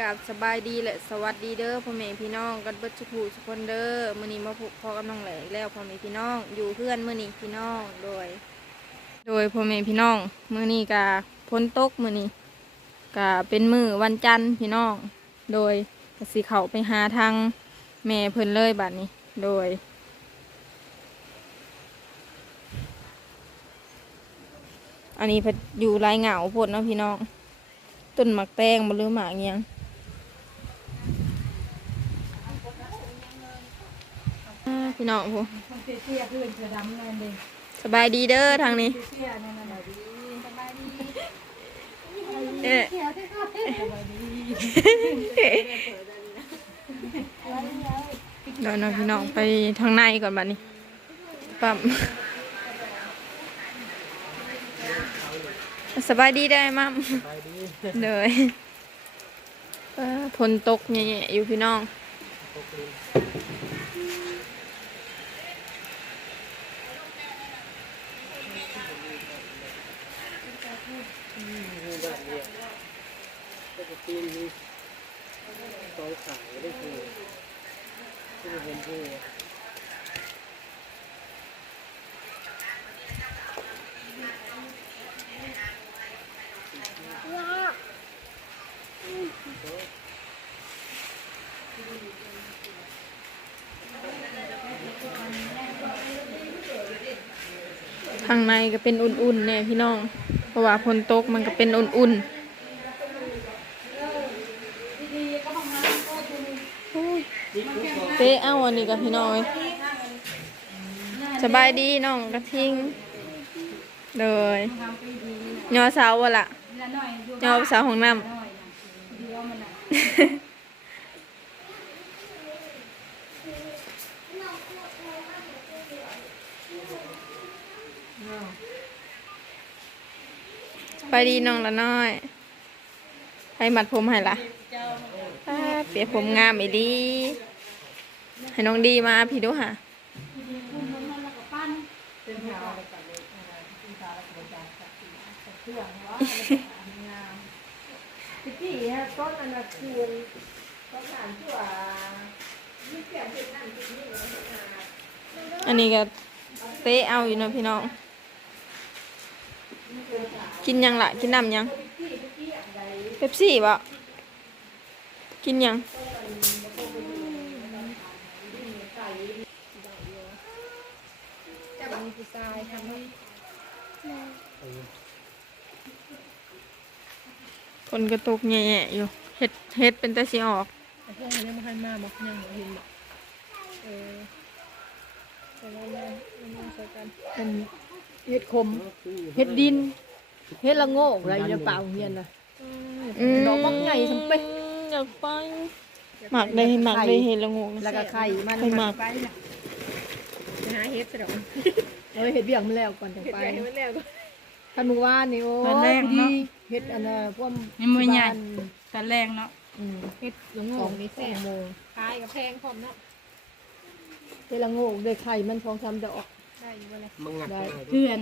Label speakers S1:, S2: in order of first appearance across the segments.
S1: กับสบายดีและสวัสดีเด้อพ่อแม่พี่น้องกันเบิดทุกผู้ทุคนเด้อมื้อนี้มาพบพอกับน้องแหล่แล้วพ่อแม่พี่น้องอยู่เพื่อนมื้อนี้พี่น้องโดย โดยพ่อแม่พี่น้องมื้อนี้กะพ้นตกมื้อนี้กะเป็นมื้อวันจันทร์พี่น้อง โดยกสิเขาไปหาทางแม่เพิ่นเลยบัดนี้ โดยอันนี้อยู่ไรเหงาพดเนาะพี่น้องต้นหมักแตงบ่หรือหมากยัง อิหยังอ่าพี่น้องพูสบายดีเด้อทางนี้เอ๊ะเดี๋ยวนะพี่น้องไปทางในก่อนบัดนี้ปั๊มสบายดีได้มั้ม
S2: ไปดี
S1: เลยเออฝนตกแย่ๆอยู่พี่น้อง
S2: ตกลินมีแบบนี้ปกติมีซอยขายได้คือที่เห็นที่
S1: ทางในก็เป็นอุ่นๆเนี่ยพี่น้อง ราะว่าพนตกมันก็เป็นอุ่นๆเต้เอาอันนี้กับพี่น้อยสบายดีน้องกระทิงเลยยอเสาวะล่ะยอเสาของน้ำ ไปดีน้องละน้อยให้มัดผมให้ละอ่าเปียผมงามอีดี ให้น้องดีมาพี่ดูค่ะ
S3: พี่ฮะต้นอนนั้นคืนต้นหานชั่วมีเสียงเสียงนั่นเสียงนี่เลยนะ
S1: อันนี้ก็เตะเอาอยู่นะพี่น้อง กินยังละกินน้ำยังเป๊ปซี่บ่กินยัง
S3: แต่บางทีทรายทำให้
S1: คนกระตุกแย่ๆอยู่เฮ็ดเฮ็ดเป็นแต่สิออก
S3: แต่พวกนี้มันมาบอกยังเห็นบอกเออแต่ว่าเราเราใส่กัน
S4: เป็น เห็ดขมเห็ดดินเห็ดละโงกอะไรในป่าเฮียนนะ
S1: อืม
S4: ดอกบักใหญ่สำเป๊ะ
S1: อยากไปหมักได้หมักได้เห็นละงง
S4: แล้วก็ไข่มัน
S1: ไปหมัก
S3: ไปนะหาเฮ็ดสะดอก
S4: เอาไว้เห็ดเบี้ยงมันแล้วก่อนจะ
S3: เฮ็ด
S4: ไป
S3: ใหญ่ไม่แล้วก็
S4: คันมือว่านนี่โอ้
S1: ตอนแร
S4: ย
S1: ก
S4: ดี
S1: เนาะ
S4: เห็ดอันน่ะพวก
S1: นี่มือใหญ่
S4: บ้าน
S1: ตอนแรงเนาะ
S4: อืม
S3: เฮ็ดละโง
S4: สอกง
S3: นี่
S4: สอ
S3: แซ่
S4: ง
S3: บ
S4: โมง
S3: ขายกับแพงพร้อมเนาะ
S4: เห็ดละโงกได้ไข่มันสองสามดอก
S3: ได้อยู่บ่เลย
S2: มึงงัด
S4: เพื่อน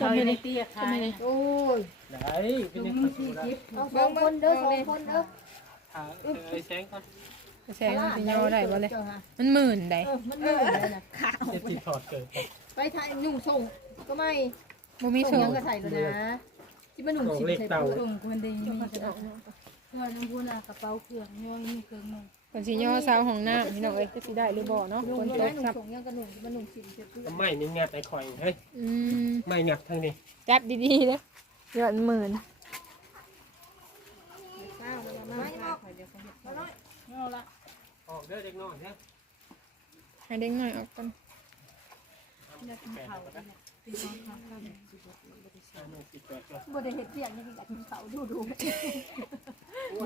S1: ก็ไม่ได้
S3: เตี้ยขาย
S4: โอ้ย
S2: ได้เป็นยังไงครับ
S4: เอาสองคนเด้อสองคนเด้อ
S2: ถ่ายไอ้แสงก่อน
S3: แซงมันสิย่อได้บ่เลย
S4: จ้าฮะ
S3: มันหมื่นได้
S4: เออมันเหนื่อยเลยนะ
S2: จะติดถอดเกิด
S4: ไปถ่ายหนุ่งส่งก็ไม่
S3: บ่มี
S4: ส่
S3: ส่
S4: ง
S3: ง
S4: ยังก็ถ่ายแล้วนะที่มันหนุ่ง
S2: ของ
S4: สิบ
S2: เล็ก
S4: ใส่
S2: เต่า
S4: ปืน
S3: ส่งคนดีมี
S4: มัน
S3: จะ
S4: จะ
S3: อ
S4: อ
S3: อ
S4: อกก
S3: เงินน้ำพุนกระเป๋าเครื่องย่อยมีเครื่องนึง
S1: คนสิย่อเสาของน้ำพี่น้องเอ้ยจะสิได้หรือบ่เนาะ
S4: หนุ่
S1: ค
S4: ง
S1: น
S4: ก็
S1: ต
S4: ได้
S1: ก
S4: หนุ่ง
S1: ซับ
S4: ส่งยังก็หนุ่งมันหนุ่งสิบเจ็ดปืน
S2: ทำไมมีงัดไอ้ข่อยเฮ้ย
S1: อืม
S2: ไม่งัดทางนี้
S1: จัดดีๆเด้อยอดหมื่น
S3: เอาละ
S2: ออกเด้อเด็กน้อยนะ
S1: ให้เด็กหน่อยออกก่อน
S4: บ่ได้เห็ดเปียกนี่อยากกินเขาดูดู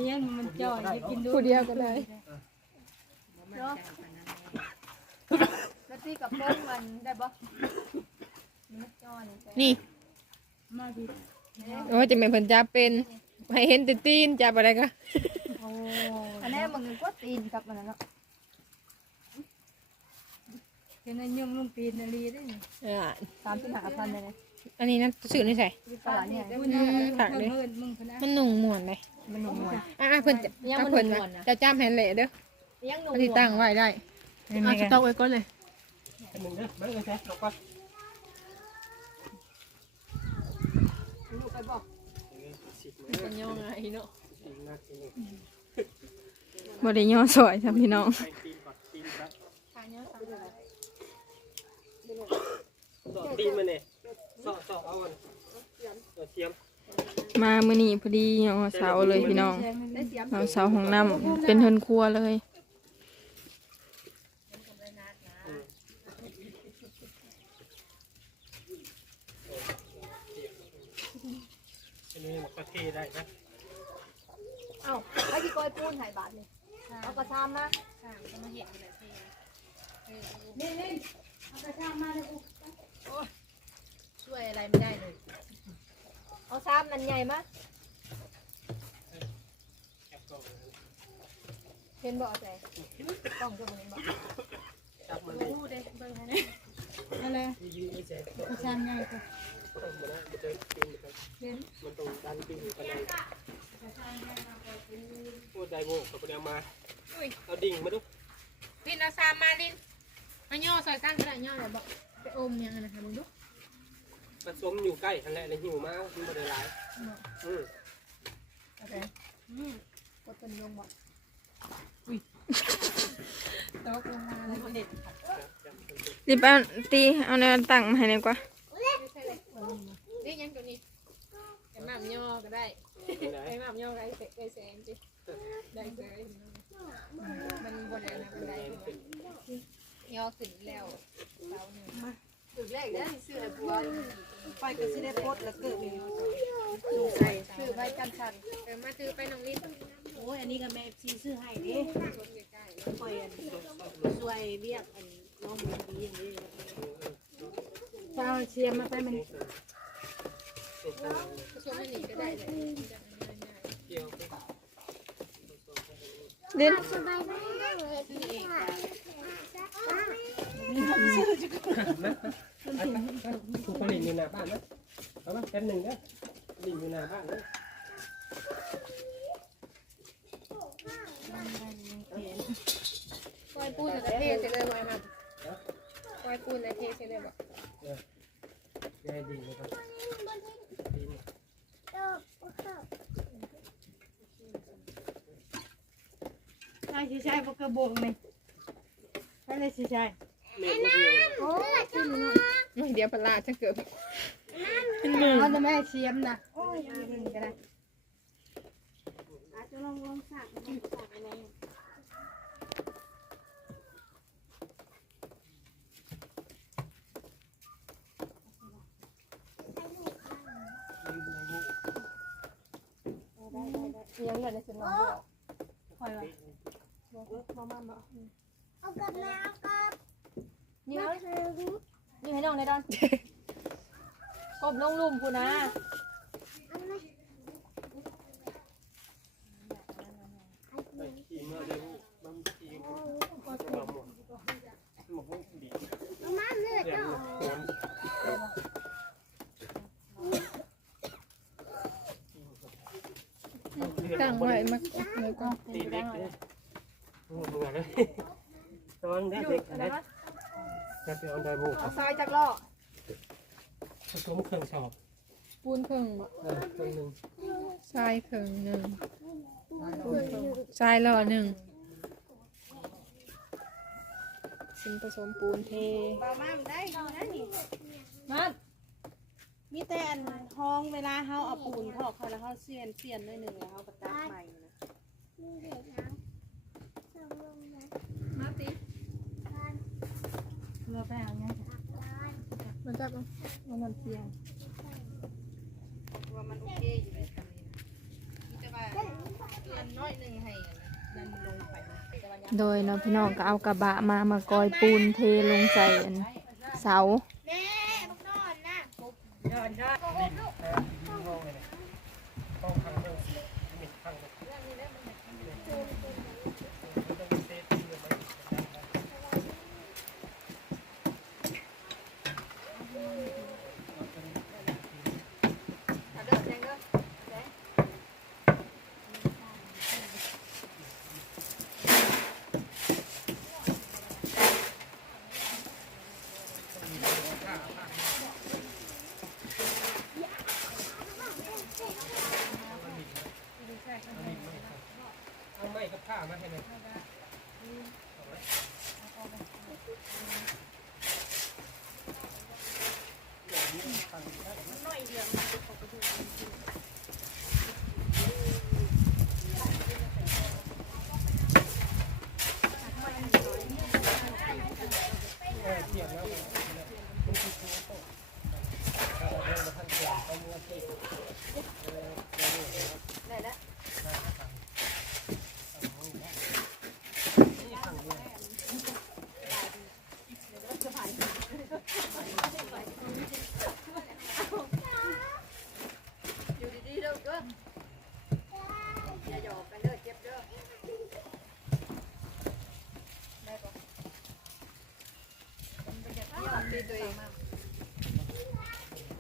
S3: เนี่ยมันจ่อยจะกินดู
S1: ผู้เดียวก็ได้
S4: เนาะแล้วตีกับโป้งมันได้บ่มันจ้อยเลย
S1: นี่
S3: มาดี
S1: โอ้ยจะเป็นเพิ่นจับเป็นให้เห็นแต่ตีนจับอะไรก็
S4: โอ้อันนี้มันก็ตีนกับมันเนาะ
S3: เป็นยุ่งลุงปีนนาลีได้
S1: อ่า
S4: สามสิบห้าพันเลยนะ
S1: อันนี้นะสื่อนี่ใส่
S4: ตลาดเนี่ย
S1: ฝากเลยมันหนุ่งหมวนเลย
S4: มันหนุ่มนวล
S1: อะเพิ่นจะ
S4: ยัง
S1: อะ
S4: มัน
S1: เพิ่น
S4: หนุ่ม
S1: ว่าน
S4: วลนะ
S1: จะจ้ามแฮนเละเด้อ
S4: ยังหนุ่ม
S1: มันสิตั้งไว้ได้
S4: เอาสต๊อกไว้ก่อนเลย
S2: อันหนึ่งเด้อไม่เลยใช่เราก็
S4: ลูกไปบอก
S2: สิบ
S4: เป็นยังไงเนาะ
S2: สิบนาที
S1: บ่ได้ย่อซอยจ้ะพี่น้อง
S2: ไปตีนก่อนตีนครับสอดตีนมาเนี่ยสอดสอดเอาก่อนสอดเทียม
S1: มามื้อนี้พอดีย่อเสาเลยพี่น้องเอาเสาห้องน้ำเป็นเฮินครัวเลย
S2: อันนี้ก็ เทได้นะ
S4: เอ้าไอ้ที่ก้อยปูนถ่ายบาทเลยเอากระชามมานี่นี่เอากระชามมาเลยกูช่วยอะไรไม่ได้เลย เอาชามนันใหญ่มะ
S2: แอบกล้อง
S4: เห็นบ่เอาใจกล้องจะบ่เห็นบ่
S2: จับมันเลยอะไรยืนเฉยๆ
S4: กระชามใหญ่ก็
S2: ต้องมาได้ มันจะตีนครับมันต้องดันตีนกันเลยโอ้ไดโม่กับเอามาเอาดิ่งมาดู
S1: ลินเอาซามมาลินมาย่อซอยกันก็ได้ย่อแล้วบอกไปอมยังไงนะคะมึงดู
S2: ผสมอยู่ใกล้ทันแหละเลยหิวมากมันไม่ได้หลายอืมโอ
S4: เคอาใจกดเป็นลงบ่
S1: ตกลงมาแล้วรีบเอาตีเอาแนวตั้งมาให้หน่ยกว่า
S5: นี่ยังตัวนี้ไอ้หม่ำย่อก็ได้
S2: ไหน
S5: ไอ้หม่ำย่อก็ได้เสกได้แสงจิได้เสยมันบนอะไรนะมันได้ย่อขึ้นแล้วเสาหนึ่ง
S3: จุดแรกได้ซื้อให้บัวไปก็สิได้โพดแล้วเกิดมีสงสัยซื้อไว้กันชัน
S5: เออมาซื้อไปน้องลิ้น
S3: โอ้ยอันนี้ก็แม่ซีซื้อให้เด้
S5: คนใกล้
S3: คอยอันช่วยเรียกอันน้องมันดีอย่างนี้ เจ้าเชียร์มาไปมัน
S5: ๆผสมไม่หนีก็ได้เลย
S2: เกี่ยวไป
S1: ลิน
S2: ถูกผลิตอยู่หน้าบ้านนะเอามาแค่หนึ่งนะลิงอยู่หน้าบ้านนะ
S5: ปล่อยปูนแล้วก็เทใส่เลยบ่ไอ้หม่ำปล่อยปูนแล้วเทใส่เลยบ่
S2: ยายดีนะครับดีนี่
S3: ใช่ใช่พวกกระโบงไหมใช่เลยใช่ใช่
S2: แม่ก็คือ
S1: ไม่เดี๋ยวปลาร้าจะเกิด
S3: เอาแต่แม่เชียมนะโอ้ยยังไม่ก็ได้อาจจะลองลองสักลองสักอะไร
S4: ยังอยู่ในสนามบ่คอยว่า
S3: เอากับแม่เอากับ
S4: นี่เอานี่ให้น้ องเลยดอนกบลงลุ่มกูนะ
S2: ขี่มาได้บางทีมันจะมาหมดมันก็ดี
S3: มาเลือด
S2: อย่างโหน
S1: ตั้งไว้มาเลยก็
S2: ตีเล็กเลยโอ้โหเลยตอนเด็กๆนะ จะไปเอาไดโบ
S4: เอาซอยจากล้อ
S2: ผสมเครื่องชอบ
S1: ปูนครึ่งบ่
S2: เออเครื่องหนึ่ง
S1: ทรายครึ่งหนึ่งทรายหล่อหนึ่งสิ่งผสมปูนเท
S3: ปลามามันได้ดูนะนี่
S4: มัน
S3: มีแต่อันห้องเวลาเฮาเอาปูนทอกเขาแล้วเฮาเสียนเสียนด้วยหนึ่งแล้วเฮาประตัดใหม่นะ
S5: มาสิ
S3: เราไปเอาไง
S1: มันจับเอา
S3: มันเสียน
S5: ว่ามันโอเคอยู่ในทำนี้นะแต่ว่าเตือนน้อยหนึ่งให้อันนั้นลงไปนะแต่ว่า
S1: โดยเนาะพี่น้องก็เอากระบะมามากอยปูนเทลงใส่อันเสา
S3: ยอดยอด
S2: ห้องเลยห้องทางเรื่องนี่ทางเรื่อง
S1: โเอ
S2: อเทียบแล้วมันคือตัวโตถ้าเราเรื่องมาท่านเทียบเอามือที่เออเดี๋ยวนี้นะครับ
S4: ได้แล้ว
S2: นี่ทางเดียว
S4: อยู่ดีๆเด้อเด้ออย่าหยอกกันเด้อเจ็บเด้อได้ปะมันเป็นอย่างที่ตีตัวเอง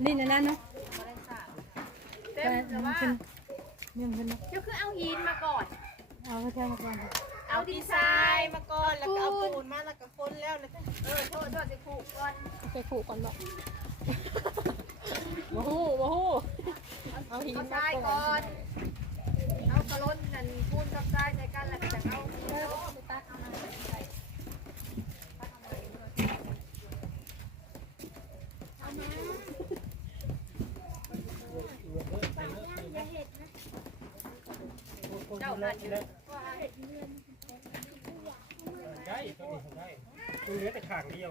S3: นี่นะนั่นนะ
S4: มาได้สาเต็มแต่ว่า
S3: เนี่ยมันนะ
S4: เจ้าคือเอาหินมาก่อน
S3: เอาไปเที่ยวมาก่อน
S4: เอาดีไซน์มาก่อนแล้วก็เอาปูนมาแล้วก็คนแล้วแล้วก็เออโทษโทษจะผูกก่อน
S5: ไปขู่ก่อนบอกโอ้โหโอ้โหเอาหิน
S4: เอา
S5: มา
S4: ทราย
S5: ก่
S4: ก่
S5: อ
S4: อนนเอากระล้นนั่นปูนกับทรายใส่กันแล้วก็จะเอาเออไปตัดเอามาใส่ตัดเอามาเลย เจ้ามันอยู่
S2: ได้ตัวนี้ได้ตัวเหลือแต่ขางเดียว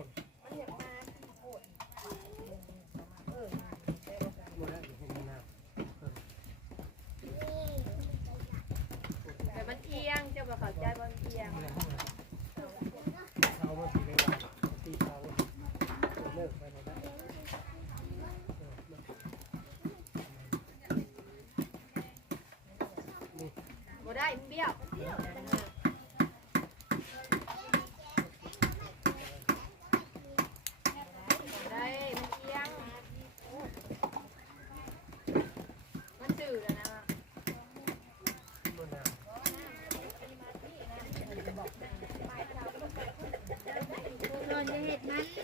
S2: นั้น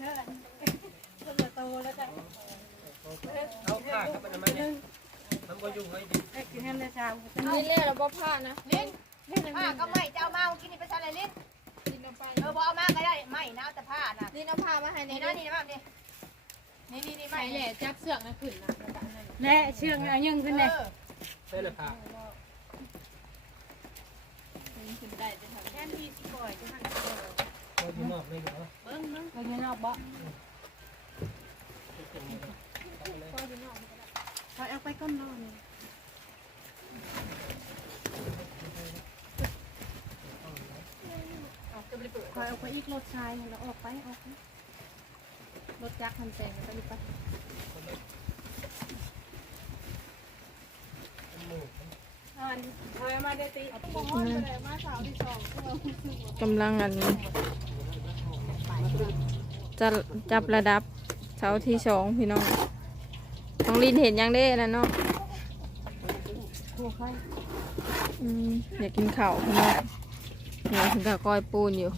S4: เอา
S2: ผ้ากับมันมาเนี่ยมันก็อยู่ให้ดี
S3: ไอ้กินให้แม่ชาว
S1: นี่เรียกเราบ่ผ้านะ
S4: ลิ้นผ้าก็ไม่จะเอามาเอากินนี่ไปใส่อะไรลิ้น
S5: กินลงไป
S4: เออบ่เอามาก็ได้ไม่นะแต่ผ้าน่ะ
S1: นี่เอาผ้ามาให้ใน
S4: นี่
S1: นี้
S4: นะนี่นะนี่นี่นี่นี่
S5: ใส่
S4: ไม่
S5: แหล่จับเสือกนะขึ้นนะแล้วก็นนั้น
S3: แม่เชื่องเอายังขึ้นเลย
S4: เออ
S2: ได้ละผ้า
S5: ขึ้นได้ด้วยค่ะ
S4: แค่มีสิบ่อยจังหัน
S2: เราอยู่นอกเลยเหรอ
S4: เบิ้งเบิ้ง
S3: ไปเงินออกบ่
S5: พอเอาไปก้นนอน
S4: เอาจะไปเปิด
S5: คอยเอาไปอีกรถชายแล้วออกไปออกรถจักรคันแซงไปไป
S3: อันเธอมาได้ตี
S5: มาสาวที่สอง
S1: กำลังอัน จะจับระดับเสาที่สองพี่น้องน้องลินเห็นยังได้แล้วเนาะออยากกินข้าวพี่น้องเนี่ยถึงกับก้อยปูนอยู่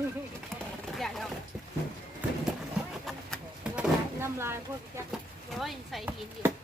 S3: ยน้ำ
S4: ลายพวกจะร้อยใส่หินอยู่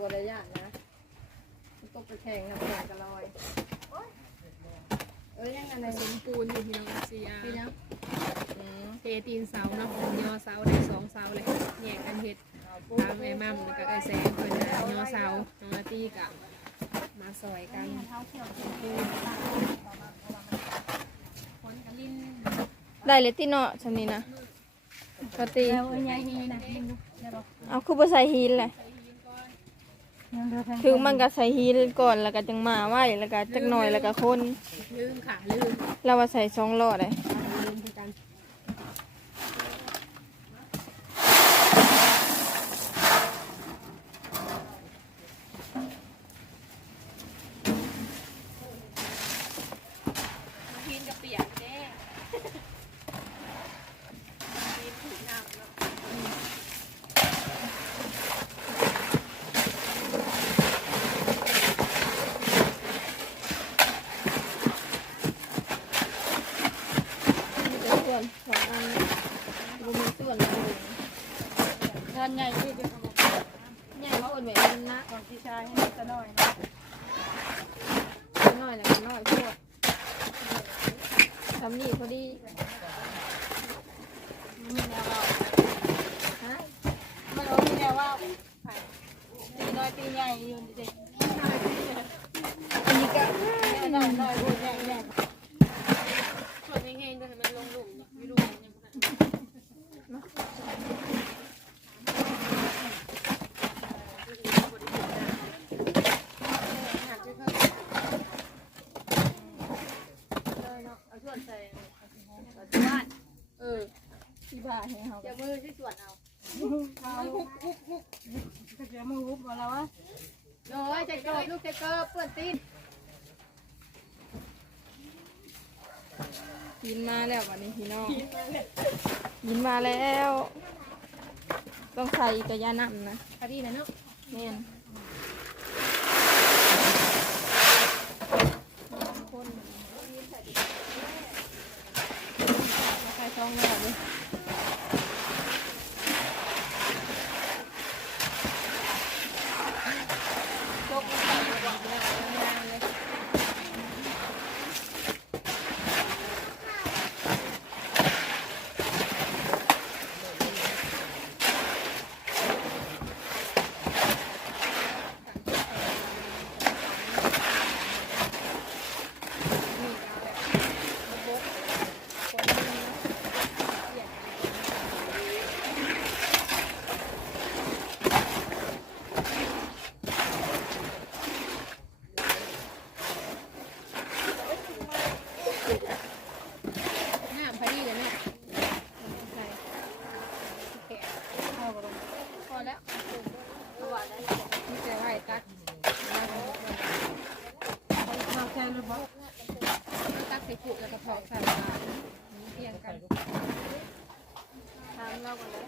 S3: ตัวระยะนะมันต้องไปแข่งนะแข่งกันลอยเอ้ยยังไง
S5: ผสมปูนอยู่พี่น้องเสีย
S3: พี่นะอืม
S5: เทตีนเสาเนาะยอเสาได้สองเสาเลยแยกกันเฮ็ดตามแม่มั่มแล้วก็ไอ้แสงเพิ่นน่ะยอเสาน้องอาตี้กับมาซอยกันคนกันลิ้น
S1: ได้เลยที่เนาะชำนี้นะปกติ
S3: แล้วเอ้ยยังไงนะ
S1: เอา คือบ่ใส่ฮีนแหละถึงมันก็ใส่ฮีนก่อนแล้วก็จังมาไว้แล้วก็จักหน่อยแล้วก็คน
S5: ลืมค่ะลืม
S1: เราว่าใส่สองหลอดเลย
S5: ลืมคือกัน
S4: มาพินกับเปียกแน่พินถือน้ำเนาะ
S1: มีแต่ส่วนสองอันบ่มีส่วนเลยงาน ใหญ่ที่จะทำใหญ่มาอุ่นแบบมันนะ
S3: ของพี่ชายให้มันจะน้อยนะ
S1: น้อยแล้วก็น้อยพวกทำนี่พอดี
S3: มีแนวว่า
S1: ฮะ
S3: ไม่รู้มีแนวว่าตีน้อยตีใหญ่อยู่ดิ
S1: อันนี้ก็
S3: น้อยน้อยพูดใหญ่ใหญ่
S4: ส่วนแห้งๆก็ให้มันลงหลุมเนาะไม่รู้มันยังไง
S3: เอาส่วนใส่
S4: บ้าน
S1: เออที่บ้านให้เขา
S4: จะมือที่ส่วนเอา
S3: เอาฮุบฮุบฮุบ ก็จะมือฮุบมาแล้ววะ
S4: โอ้ยใจเกิบลูกใจเกิบเปื้อนตีน
S1: ยินมาแล้ววันนี้พี่น้องยินมาแล้ว ต้องใส่กระยาน้ำนะ
S5: พอดีนะเนาะ
S1: แม่นใส่ช่องหน้าเลยจกใส่กระบอกแล้วงานเลย
S5: หน้าพอดีเลยเนาะ
S1: ใส่
S5: แขกพอแล้ว
S1: นี่แต่ว่าไอ้ตัก
S3: เอาแค่รู้บ่
S5: ตักใส่ผูกแล้วก็พอกใส่ปลาเพียงกัน
S1: ทำเราก่อนเลย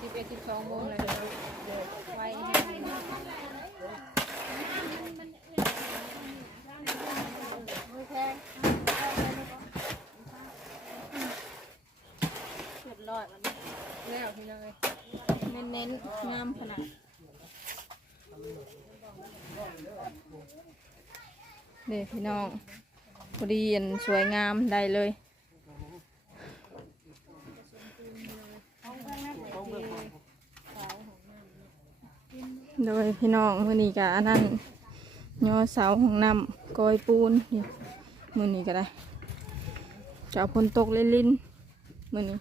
S5: สิบเอ็ดสิบสองโมงเลยไว้ให้
S3: มือแพงสุดรอดมัน
S5: แล้วพี่น้องเลย
S1: เน้นเน้นๆงามขนาด เด็พี่น้องพอดีอันสวยงามได้เลยโดยพี่น้องมือนี้กะอันนั้นยอเสาของน้ำกอยปูนนี่มือนี้ก็ได้จะเอาพนตกเล่นลินมือนี้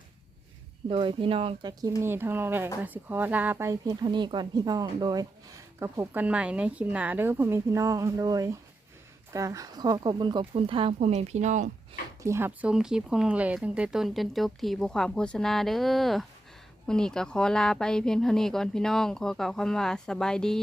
S1: โดยพี่น้องจากคลิปนี้ทั้งน้องแหลกสิขอลาไปเพียงเท่านี้ก่อนพี่น้องโดยก็พบกันใหม่ในคลิปหนาเด้อพ่อมีพี่น้องโดย ก็ขอขอบคุณขอบคุณทางพ่อแม่พี่น้อง ที่หับชมคลิปของน้องแหล่ตั้งแต่ต้นจนจบที่บความโฆษณาเด้อวันนี้ก็ขอลาไปเพียงเท่านี้ก่อนพี่น้อง ขอกล่าวคำว่าสบายดี